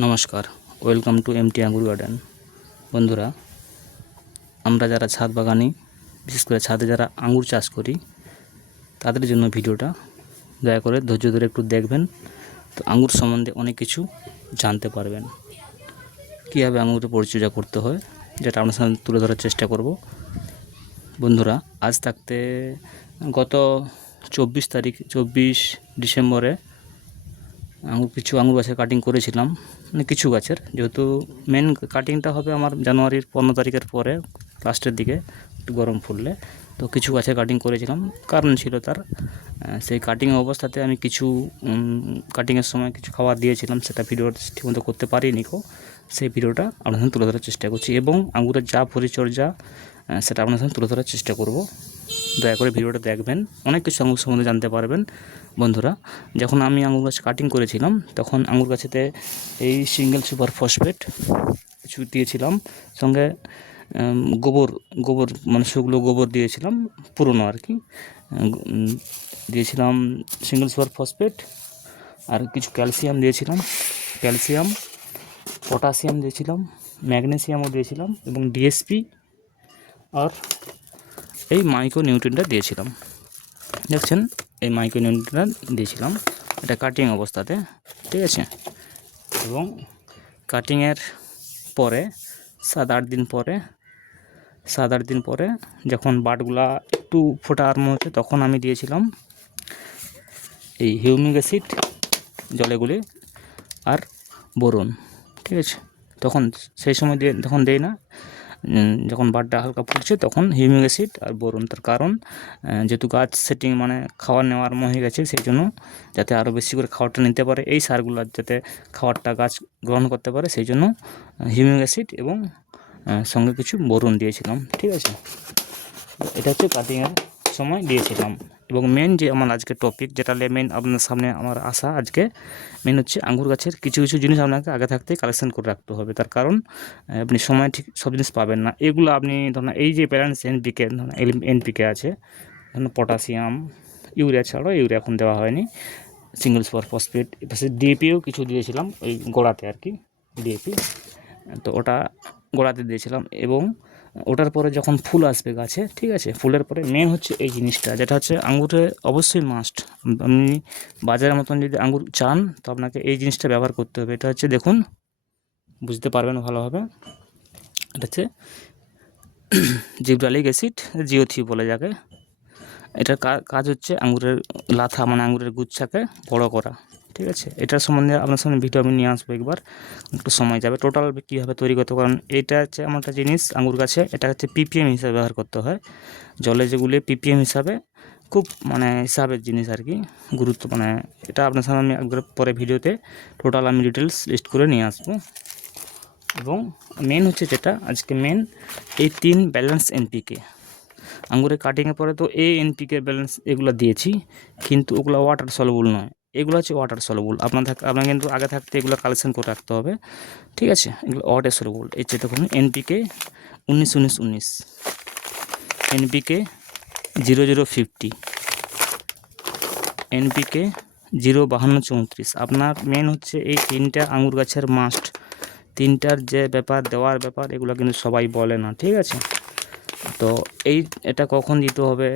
নমস্কার, welcome to MT আঙ্গুর garden. বন্ধুরা, আমরা যারা ছাদ বাগানি, বিশেষ করে ছাদে যারা আঙ্গুর চাষ করি, তাদের জন্য ভিডিওটা দয়া করে ধৈর্য ধরে একটু দেখবেন। তো আঙ্গুর সম্বন্ধে অনেক কিছু জানতে পারবেন। কীভাবে আঙ্গুরের পরিচর্যা করতে হয়, যেটা আপনার সামনে তুলে ধরার চেষ্টা করব। বন্ধুরা, আজ থাকতে গত চব্বিশ তারিখ, চব্বিশ ডিসেম্বরে আঙুর কিছু আঙুর গাছের কাটিং করেছিলাম মানে কিছু গাছের, যেহেতু মেন কাটিংটা হবে আমার জানুয়ারির পনেরো তারিখের পরে লাস্টের দিকে একটু গরম ফুললে তো কিছু গাছের কাটিং করেছিলাম, কারণ ছিল তার সেই কাটিং অবস্থাতে আমি কিছু কাটিংয়ের সময় কিছু খাবার দিয়েছিলাম, সেটা ভিডিও ঠিকমতো করতে পারিনি কো সেই ভিডিওটা আপনার সঙ্গে তুলে ধরার চেষ্টা করছি এবং আঙুরের যা পরিচর্যা সেটা আপনার সঙ্গে তুলে ধরার চেষ্টা করব। দয়া করে ভিডিওটা দেখবেন। অনেক কিছু আঙুর সম্বন্ধে জানতে পারবেন, বন্ধুরা। যখন আমি আঙুর গাছ কাটিং করেছিলাম, তখন আঙুর গাছেতে এই সিঙ্গেল সুপার ফসফেট কিছু দিয়েছিলাম সঙ্গে গোবর গোবর মানে শুকনো গোবর দিয়েছিলাম, পুরনো আর কি। দিয়েছিলাম সিঙ্গেল সুপার ফসফেট আর কিছু ক্যালসিয়াম দিয়েছিলাম। ক্যালসিয়াম পটাশিয়াম দিয়েছিলাম ম্যাগনেসিয়ামও দিয়েছিলাম, এবং ডিএসপি আর এই মাইক্রো নিউট্রিনটা দিয়েছিলাম। দেখছেন, এই মাইক্রো নিউট্রিনটা দিয়েছিলাম। এটা কাটিং অবস্থাতে, ঠিক আছে? এবং কাটিংয়ের পরে, সাত আট দিন পরে, সাত আট দিন পরে যখন বাটগুলা একটু ফোটা আরম্ভ হচ্ছে তখন আমি দিয়েছিলাম এই হিউমিক অ্যাসিড জলেগুলি আর বোরন, ঠিক আছে? তখন সেই সময় দিয়ে তখন দেই না। যখন বাড্ডা হালকা ফুটছে তখন হিউমিক অ্যাসিড আর বোরন তার কারণ যেহেতু গাছ সেটিং মানে খাওয়ার নেওয়ার আরম্ভ হয়ে গেছে, সেই জন্য যাতে আরও বেশি করে খাওয়ারটা নিতে পারে, এই সারগুলো যাতে খাওয়ারটা গাছ গ্রহণ করতে পারে, সেই জন্য হিউমিক অ্যাসিড এবং সঙ্গে কিছু বোরন দিয়েছিলাম, ঠিক আছে? এটা হচ্ছে কাটিংয়ের সময় দিয়েছিলাম। এবং মেন যে আমার আজকে টপিক যেটা মেন আপনার সামনে আমার আসা আজকে মেন হচ্ছে আঙ্গুর গাছের কিছু কিছু জিনিস আপনাকে আগে থাকতেই কালেকশন করে রাখতে হবে। তার কারণ আপনি সময় ঠিক সব জিনিস পাবেন না। এগুলো আপনি ধরুন এই যে প্যারেন্টস এনপিকে ধরুন এনপিকে আছে, ধরুন পটাশিয়াম ইউরিয়া ছাড়াও ইউরিয়া এখন দেওয়া হয়নি। সিঙ্গল সুপার ফসফেট এপাশে ডিএপিও কিছু দিয়েছিলাম, ওই গোড়াতে আর কি ডিএপি তো ওটা গোড়াতে দিয়েছিলাম এবং ওটার পরে যখন ফুল আসবে গাছে, ঠিক আছে? ফুলের পরে মেন হচ্ছে এই জিনিসটা, যেটা হচ্ছে আঙুরে অবশ্যই মাস্ট আপনি বাজারের মতন যদি আঙ্গুর চান, তো আপনাকে এই জিনিসটা ব্যবহার করতে হবে। এটা হচ্ছে দেখুন, বুঝতে পারবেন ভালোভাবে। এটা হচ্ছে জিব্রালিক অ্যাসিড, জিওথি বলে যাকে। এটার কাজ হচ্ছে আঙুরের লাথা মানে আঙুরের গুচ্ছাকে বড় করা। ঠিক আছে? এটার সম্বন্ধে আপনার সামনে ভিডিও আমি নিয়ে আসব একবার। একটু সময় যাবে। টোটাল কীভাবে তৈরি করতে কারণ এটা হচ্ছে আমার একটা জিনিস, আঙ্গুর গাছে এটা হচ্ছে পিপিএম হিসাবে ব্যবহার করতে হয়। জলে যেগুলি পিপিএম হিসাবে খুব মানে হিসাবের জিনিস আর কি, গুরুত্ব মানে এটা আপনার সামনে আমি একবার পরে ভিডিওতে টোটাল আমি ডিটেলস লিস্ট করে নিয়ে আসব। এবং মেন হচ্ছে যেটা, আজকে মেন এই তিন ব্যালেন্স এনপিকে আঙ্গুরের কাটিংয়ের পরে তো এই এনপিকে ব্যালেন্স এগুলো দিয়েছি, কিন্তু ওগুলো ওয়াটার সলবল নয়। এগুলো হচ্ছে ওয়াটার সলবল আপনার থাক আপনার কিন্তু আগে থাকতে এগুলো কালেকশন করে রাখতে হবে। ঠিক আছে? এগুলো ওয়াটার সলবল এই যে দেখুন এনপিকে উনিশ উনিশ উনিশ। NPK zero zero fifty NPK zero বাহান্ন চৌত্রিশ। আপনার মেন হচ্ছে এই তিনটা আঙুর গাছের মাস্ট তিনটার যে ব্যাপার, দেওয়ার ব্যাপার, এগুলো কিন্তু সবাই বলে না। ঠিক আছে? তো এই, এটা কখন দিতে হবে?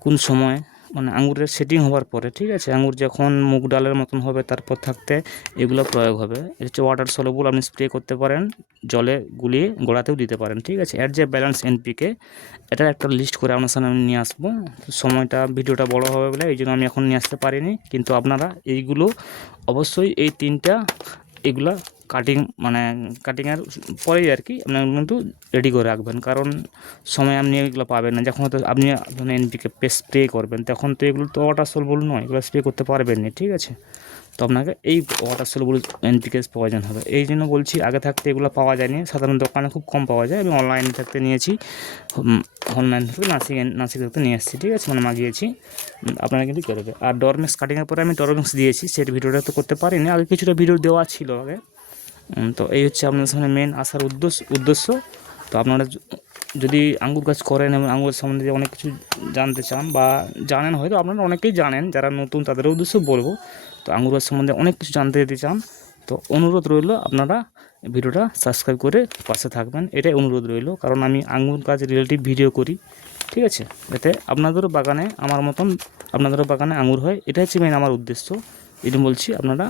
কোন সময়? মানে আঙুরের সেটিং হওয়ার পরে, ঠিক আছে? আঙুর যখন মুগ ডালের মতন হবে তারপর থাকতে এগুলো প্রয়োগ হবে। এটা হচ্ছে ওয়াটার সলবল আপনি স্প্রে করতে পারেন, জলে গুলিয়ে গোড়াতেও দিতে পারেন, ঠিক আছে? এর যে ব্যালেন্স এনপিকে এটার একটা লিস্ট করে আপনার সামনে আমি নিয়ে আসব। সময়টা, ভিডিওটা বড় হবে বলে, এই জন্য আমি এখন নিয়ে আসতে পারিনি। কিন্তু আপনারা এইগুলো অবশ্যই এই তিনটা এগুলা কাটিং মানে কাটিংয়ের পরেই আর কি আপনি কিন্তু রেডি করে রাখবেন। কারণ সময় আপনি এগুলো পাবেন না। যখন হয়তো আপনি ধরুন এনপিকে স্প্রে করবেন, তখন তো এগুলো তো ওয়াটার সলবল নয়, এগুলো স্প্রে করতে পারবেন না ঠিক আছে? তো আপনাকে এই ওয়াটার সলবল এনপিকে প্রয়োজন হবে। এই জন্য বলছি, আগে থাকতে এগুলো পাওয়া যায়নি। সাধারণ দোকানে খুব কম পাওয়া যায়। আমি অনলাইনে থাকতে নিয়েছি। অনলাইন থেকে নাসিক নাসিক থেকে নিয়ে এসেছি, ঠিক আছে? মানে মাগিয়েছি। আপনারা কিন্তু করবে? আর ডরমেক্স কাটিংয়ের পরে আমি ডরমেক্স দিয়েছি সেটা ভিডিওটা তো করতে পারিনি। আগে কিছুটা ভিডিও দেওয়া ছিল আগে। তো এই হচ্ছে আপনাদের সামনে মেন আসার উদ্দেশ্য উদ্দেশ্য। তো আপনারা যদি আঙ্গুর গাছ করেন এবং আঙ্গুর সম্বন্ধে অনেক কিছু জানতে চান বা জানেন হয়তো আপনারা অনেকেই জানেন, যারা নতুন তাদের উদ্দেশ্য বলব। তো আঙ্গুর গাছ সম্বন্ধে অনেক কিছু জানতে যেতে চান, তো অনুরোধ রইল আপনারা ভিডিওটা সাবস্ক্রাইব করে পাশে থাকবেন। এটাই অনুরোধ রইল, কারণ আমি আঙ্গুর গাছ রিলেটিভ ভিডিও করি, ঠিক আছে? যাতে আপনাদেরও বাগানে আমার মতন আপনাদেরও বাগানে আঙুর হয় এটা হচ্ছে মেন আমার উদ্দেশ্য। জন্য বলছি, আপনারা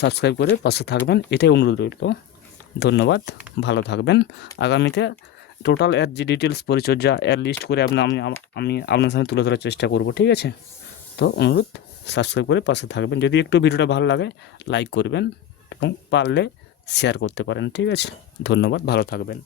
সাবস্ক্রাইব করে পাশে থাকবেন, এটাই অনুরোধ রইল। ধন্যবাদ, ভালো থাকবেন। আগামীতে টোটাল এর যে ডিটেলস পরিচর্যা, এর লিস্ট করে আপনি আমি আমি আপনার সামনে তুলে ধরার চেষ্টা করব, ঠিক আছে? তো অনুরোধ সাবস্ক্রাইব করে পাশে থাকবেন। যদি একটু ভিডিওটা ভালো লাগে লাইক করবেন এবং পারলে শেয়ার করতে পারেন, ঠিক আছে? ধন্যবাদ, ভালো থাকবেন।